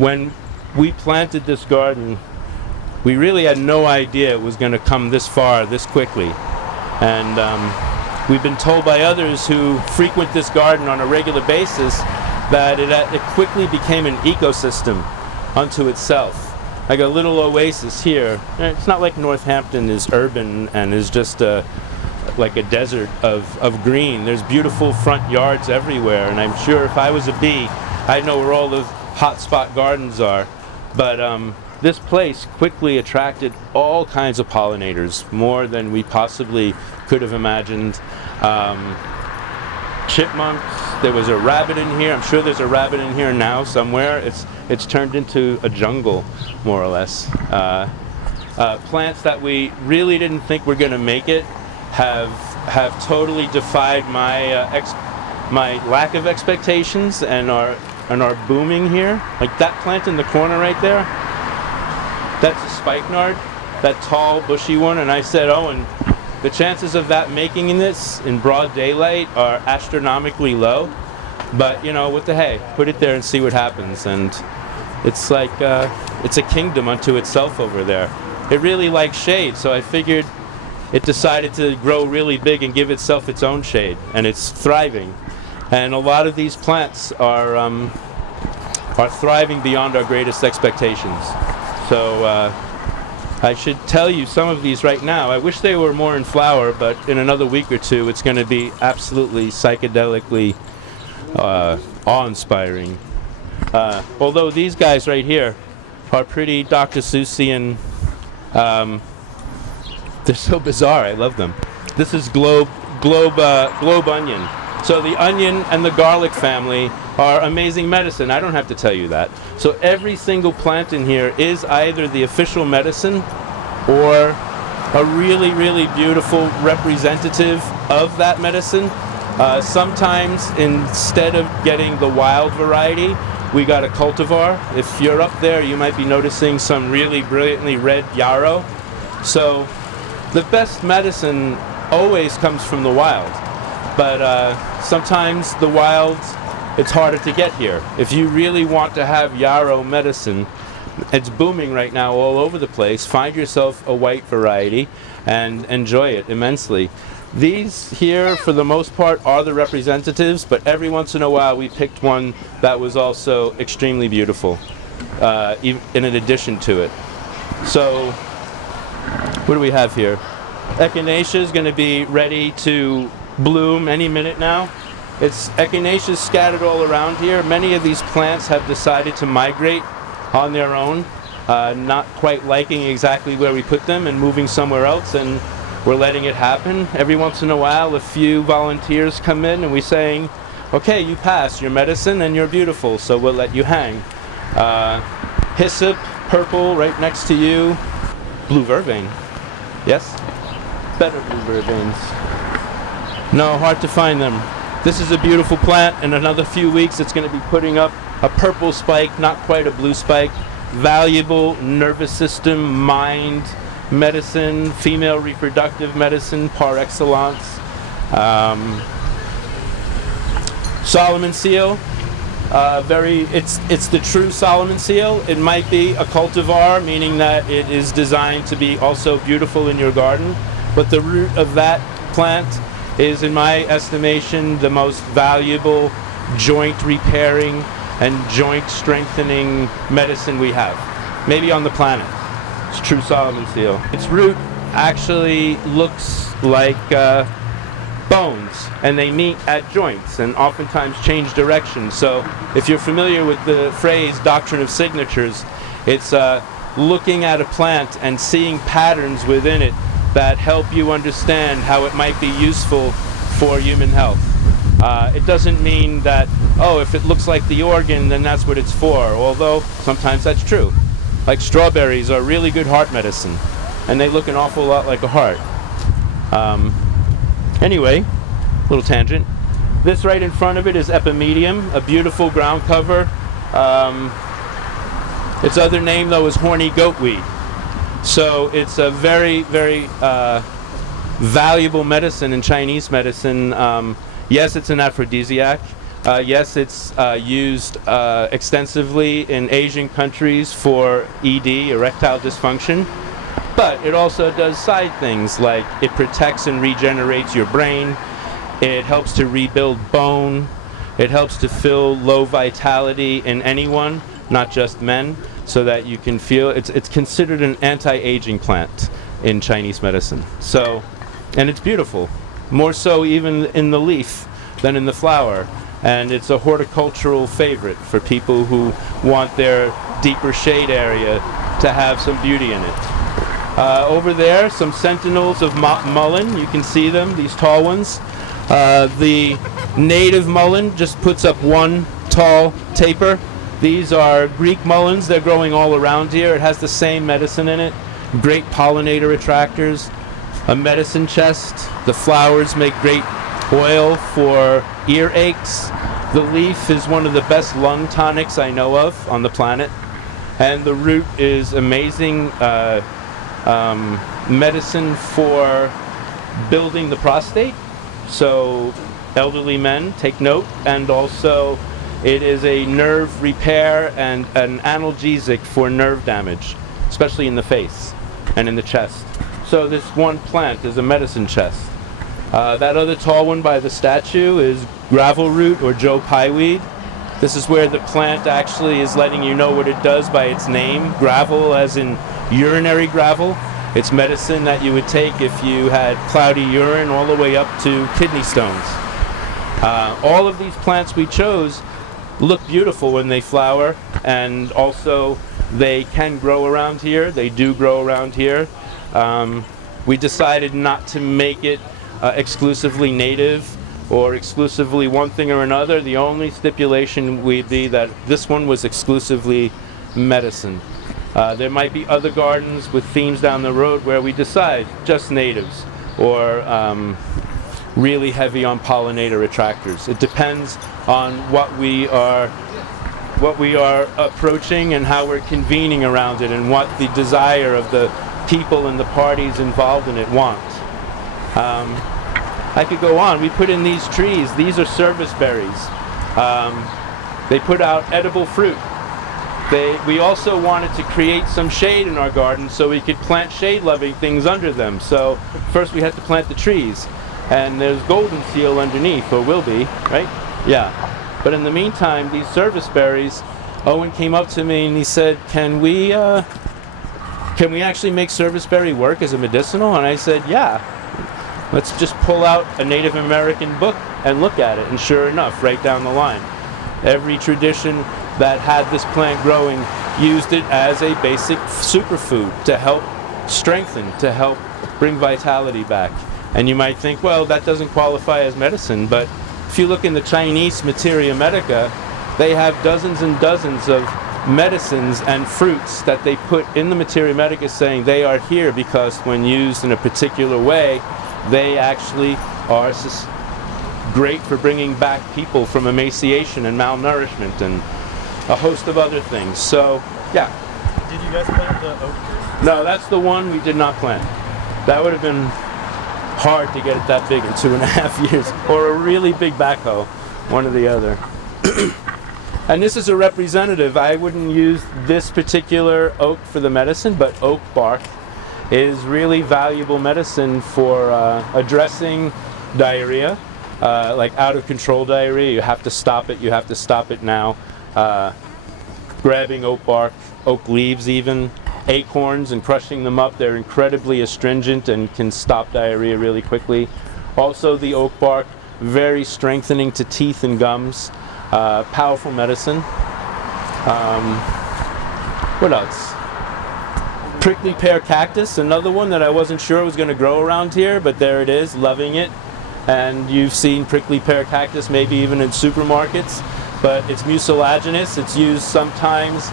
when we planted this garden, we really had no idea it was going to come this far this quickly. And we've been told by others who frequent this garden on a regular basis that it quickly became an ecosystem unto itself. Like a little oasis here. It's not like Northampton is urban and is just like a desert of green. There's beautiful front yards everywhere, and I'm sure if I was a bee, I'd know where all the hotspot gardens are. But this place quickly attracted all kinds of pollinators, more than we possibly could have imagined. Chipmunks, there was a rabbit in here. I'm sure there's a rabbit in here now somewhere. It's turned into a jungle, more or less. Plants that we really didn't think were going to make it have totally defied my lack of expectations and are booming here. Like that plant in the corner right there, that's a spikenard, that tall bushy one, and I said, oh, and the chances of that making this in broad daylight are astronomically low. But you know, what the hey, put it there and see what happens. And it's like it's a kingdom unto itself over there. It really likes shade, so I figured it decided to grow really big and give itself its own shade, and it's thriving. And a lot of these plants are thriving beyond our greatest expectations. So I should tell you some of these right now. I wish they were more in flower, but in another week or two it's going to be absolutely psychedelically awe-inspiring. Although these guys right here are pretty Dr. Seussian. They're so bizarre. I love them. This is globe onion. So the onion and the garlic family are amazing medicine. I don't have to tell you that. So every single plant in here is either the official medicine or a really, really beautiful representative of that medicine. Sometimes instead of getting the wild variety, we got a cultivar. If you're up there, you might be noticing some really brilliantly red yarrow. So the best medicine always comes from the wild. But sometimes the wild, it's harder to get here. If you really want to have yarrow medicine, it's booming right now all over the place. Find yourself a white variety and enjoy it immensely. These here, for the most part, are the representatives, but every once in a while we picked one that was also extremely beautiful, in addition to it. So, what do we have here? Echinacea is going to be ready to bloom any minute now. It's echinaceas scattered all around here. Many of these plants have decided to migrate on their own, not quite liking exactly where we put them and moving somewhere else, and we're letting it happen. Every once in a while a few volunteers come in and we're saying, okay, you pass your medicine and you're beautiful, so we'll let you hang. Hyssop, purple, right next to you. Blue vervain. Yes? Better blue vervains. No, hard to find them. This is a beautiful plant. In another few weeks it's going to be putting up a purple spike, not quite a blue spike. Valuable nervous system, mind, medicine, female reproductive medicine par excellence. Solomon seal. It's the true Solomon seal. It might be a cultivar, meaning that it is designed to be also beautiful in your garden, but the root of that plant is, in my estimation, the most valuable joint repairing and joint strengthening medicine we have, maybe on the planet. It's true Solomon seal. Its root actually looks like bones, and they meet at joints and oftentimes change direction. So if you're familiar with the phrase doctrine of signatures, it's looking at a plant and seeing patterns within it that help you understand how it might be useful for human health. It doesn't mean that, oh, if it looks like the organ, then that's what it's for, although sometimes that's true. Like strawberries are really good heart medicine, and they look an awful lot like a heart. Anyway, little tangent. This right in front of it is epimedium, a beautiful ground cover. Its other name, though, is horny goatweed. So it's a very, very valuable medicine in Chinese medicine. Yes, it's an aphrodisiac. Yes, it's used extensively in Asian countries for ED, erectile dysfunction, but it also does side things like it protects and regenerates your brain, it helps to rebuild bone, it helps to fill low vitality in anyone, not just men, so that you can feel it's considered an anti-aging plant in Chinese medicine. So, and it's beautiful, more so even in the leaf than in the flower. And it's a horticultural favorite for people who want their deeper shade area to have some beauty in it. Over there, some sentinels of mullen. You can see them, these tall ones. The native mullen just puts up one tall taper. These are Greek mullens. They're growing all around here. It has the same medicine in it. Great pollinator attractors. A medicine chest. The flowers make great oil for earaches. The leaf is one of the best lung tonics I know of on the planet. And the root is amazing medicine for building the prostate. So elderly men, take note. And also it is a nerve repair and an analgesic for nerve damage, especially in the face and in the chest. So this one plant is a medicine chest. That other tall one by the statue is gravel root or Joe Pye weed. This is where the plant actually is letting you know what it does by its name. Gravel as in urinary gravel. It's medicine that you would take if you had cloudy urine all the way up to kidney stones. All of these plants we chose look beautiful when they flower, and also they can grow around here. They do grow around here. We decided not to make it exclusively native or exclusively one thing or another. The only stipulation would be that this one was exclusively medicine. There might be other gardens with themes down the road where we decide just natives or really heavy on pollinator attractors. It depends on what we are approaching and how we're convening around it and what the desire of the people and the parties involved in it want. I could go on. We put in these trees. These are service berries. They put out edible fruit. We also wanted to create some shade in our garden so we could plant shade-loving things under them. So first we had to plant the trees. And there's golden seal underneath, or will be, right? Yeah. But in the meantime, these service berries, Owen came up to me and he said, can we actually make service berry work as a medicinal? And I said, yeah. Let's just pull out a Native American book and look at it. And sure enough, right down the line, every tradition that had this plant growing used it as a basic superfood to help strengthen, to help bring vitality back. And you might think, well, that doesn't qualify as medicine, but if you look in the Chinese Materia Medica, they have dozens and dozens of medicines and fruits that they put in the Materia Medica saying they are here because when used in a particular way, they actually are great for bringing back people from emaciation and malnourishment and a host of other things. So, yeah. Did you guys plant the oak tree? No, that's the one we did not plant. That would have been hard to get it that big in 2.5 years, or a really big backhoe, one or the other. And this is a representative. I wouldn't use this particular oak for the medicine, but oak bark is really valuable medicine for addressing diarrhea, like out of control diarrhea. You have to stop it. You have to stop it now. Grabbing oak bark, oak leaves even, acorns and crushing them up, they're incredibly astringent and can stop diarrhea really quickly. Also the oak bark, very strengthening to teeth and gums. Powerful medicine. What else? Prickly pear cactus, another one that I wasn't sure was going to grow around here, but there it is, loving it. And you've seen prickly pear cactus maybe even in supermarkets, but it's mucilaginous. It's used sometimes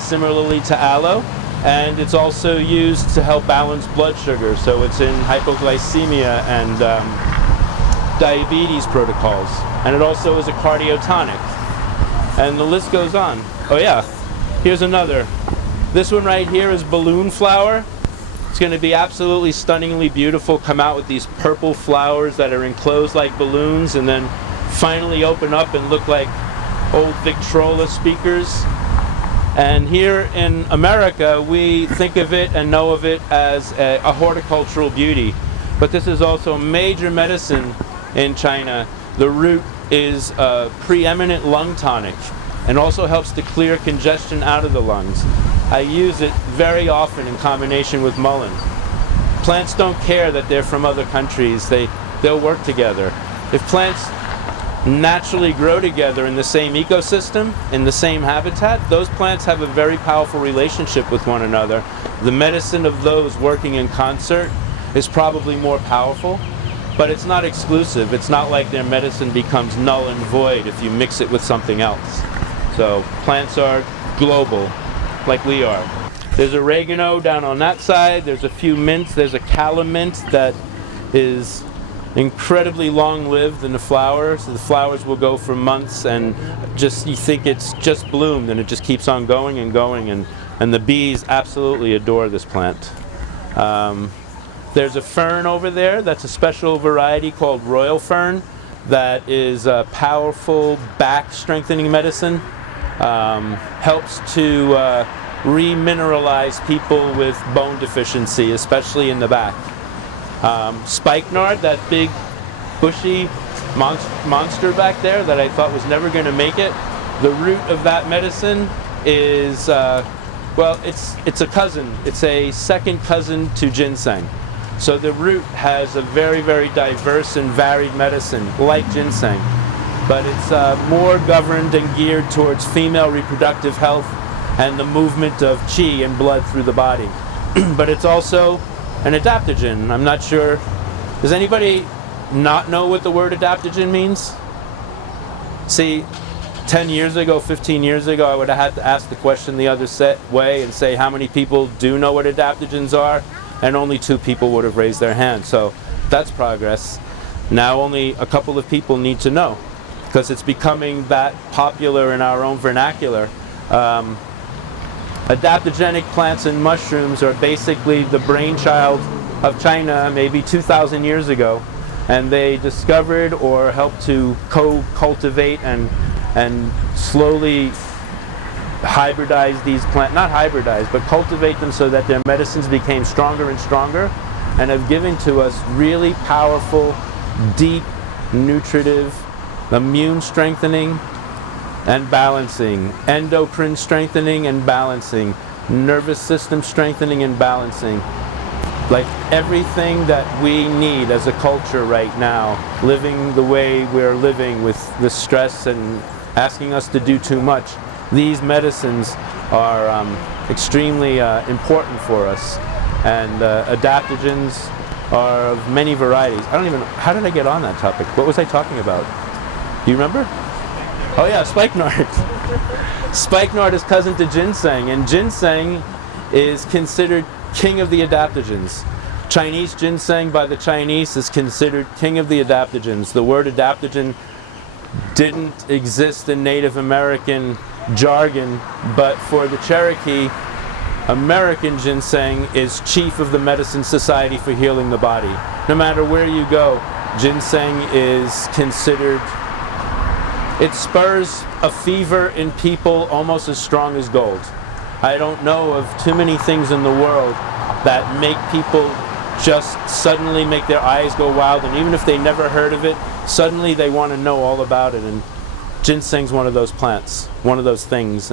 similarly to aloe, and it's also used to help balance blood sugar. So it's in hypoglycemia and diabetes protocols, and it also is a cardiotonic, and the list goes on. Oh yeah, here's another. This one right here is balloon flower. It's going to be absolutely stunningly beautiful, come out with these purple flowers that are enclosed like balloons, and then finally open up and look like old Victrola speakers. And here in America, we think of it and know of it as a horticultural beauty. But this is also a major medicine in China. The root is a preeminent lung tonic and also helps to clear congestion out of the lungs. I use it very often in combination with Mullen. Plants don't care that they're from other countries. They'll work together. If plants naturally grow together in the same ecosystem, in the same habitat, those plants have a very powerful relationship with one another. The medicine of those working in concert is probably more powerful, but it's not exclusive. It's not like their medicine becomes null and void if you mix it with something else. So plants are global, like we are. There's a Regen O down on that side. There's a few mints. There's a calamint that is incredibly long-lived in the flowers. The flowers will go for months, and just you think it's just bloomed, and it just keeps on going and going, and the bees absolutely adore this plant. There's a fern over there that's a special variety called royal fern that is a powerful back strengthening medicine. Helps to remineralize people with bone deficiency, especially in the back. Spikenard, that big bushy monster back there that I thought was never going to make it, the root of that medicine is, well, it's a cousin. It's a second cousin to ginseng. So the root has a very, very diverse and varied medicine, like ginseng. But it's more governed and geared towards female reproductive health and the movement of qi and blood through the body. But it's also an adaptogen. I'm not sure. Does anybody not know what the word adaptogen means? See, 10 years ago, 15 years ago, I would have had to ask the question the other way and say how many people do know what adaptogens are, and only 2 people would have raised their hand. So that's progress. Now only a couple of people need to know, because it's becoming that popular in our own vernacular. Adaptogenic plants and mushrooms are basically the brainchild of China maybe 2,000 years ago, and they discovered or helped to co-cultivate and slowly hybridize these plants, not hybridize, but cultivate them so that their medicines became stronger and stronger, and have given to us really powerful, deep, nutritive, immune strengthening and balancing, endocrine strengthening and balancing, nervous system strengthening and balancing. Like everything that we need as a culture right now, living the way we're living with the stress and asking us to do too much, these medicines are extremely important for us. And adaptogens are of many varieties. I don't even, how did I get on that topic? What was I talking about? Do you remember? Oh yeah, spikenard. Spikenard is cousin to ginseng, and ginseng is considered king of the adaptogens. Chinese ginseng by the Chinese is considered king of the adaptogens. The word adaptogen didn't exist in Native American jargon, but for the Cherokee, American ginseng is chief of the Medicine Society for healing the body. No matter where you go, ginseng is considered, it spurs a fever in people almost as strong as gold. I don't know of too many things in the world that make people just suddenly make their eyes go wild, and even if they never heard of it, suddenly they want to know all about it. And ginseng's one of those plants, one of those things,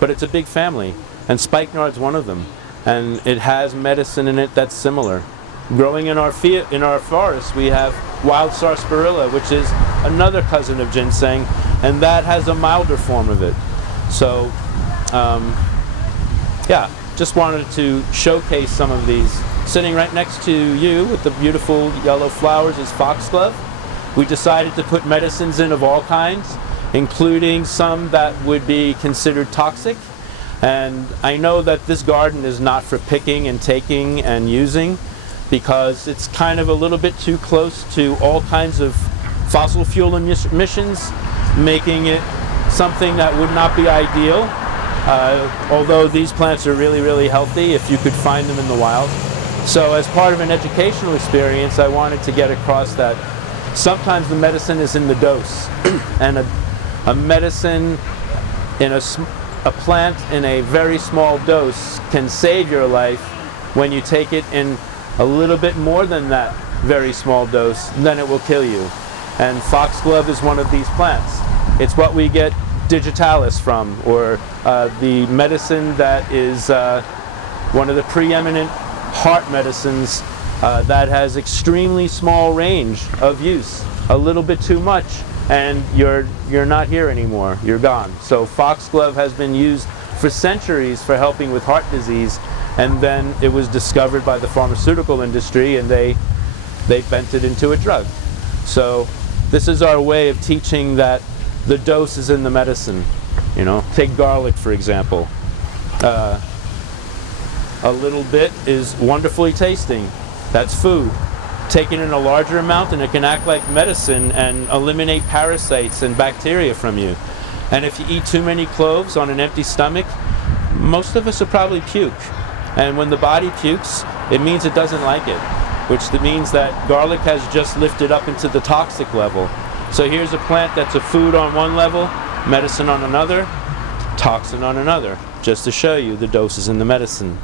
but it's a big family, and spikenard's one of them, and it has medicine in it that's similar. Growing in our forest, we have wild sarsaparilla, which is another cousin of ginseng, and that has a milder form of it. So, yeah, just wanted to showcase some of these. Sitting right next to you with the beautiful yellow flowers is Foxglove. We decided to put medicines in of all kinds, including some that would be considered toxic. And I know that this garden is not for picking and taking and using, because it's kind of a little bit too close to all kinds of fossil fuel emissions, making it something that would not be ideal. Although these plants are really, really healthy if you could find them in the wild. So as part of an educational experience, I wanted to get across that Sometimes the medicine is in the dose, and a medicine in a plant in a very small dose can save your life when you take it in a little bit more than that very small dose, then it will kill you. And foxglove is one of these plants. It's what we get digitalis from, or the medicine that is one of the preeminent heart medicines that has extremely small range of use. A little bit too much and you're not here anymore, you're gone. So foxglove has been used for centuries for helping with heart disease, and then it was discovered by the pharmaceutical industry and they bent it into a drug. So this is our way of teaching that the dose is in the medicine. You know, take garlic for example. A little bit is wonderfully tasting. That's food. Taken in a larger amount and it can act like medicine and eliminate parasites and bacteria from you. And if you eat too many cloves on an empty stomach, most of us will probably puke. And when the body pukes, it means it doesn't like it, which means that garlic has just lifted up into the toxic level. So here's a plant that's a food on one level, medicine on another, toxin on another, just to show you the doses in the medicine.